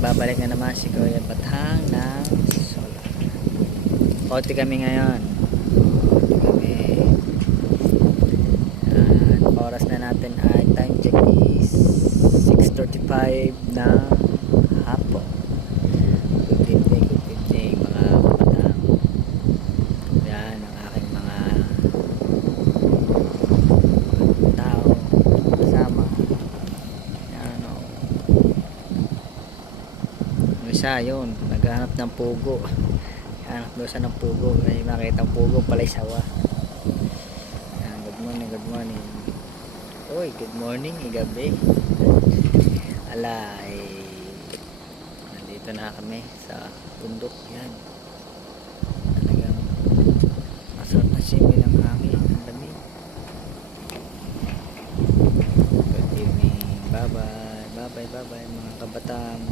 Babalik na naman si Kuya Bathang ng Sola. Kote kami ngayon. Kote kami. Oras na natin ay time check is 6:35 ng hapon. Good evening mga kabatang. Yan ang aking mga tao kasama. Yan o. Yung isa yun, naghahanap ng pugo. Hanap daw siya ng pugo. May makita ang pugo pala isawa. Yan, good morning. Uy, good morning, gabi. Ala, nandito na kami sa bundok. Yan. Talagang masarap na simil ang hangin. Ang lamig. Good evening. Bye-bye mga kabatang.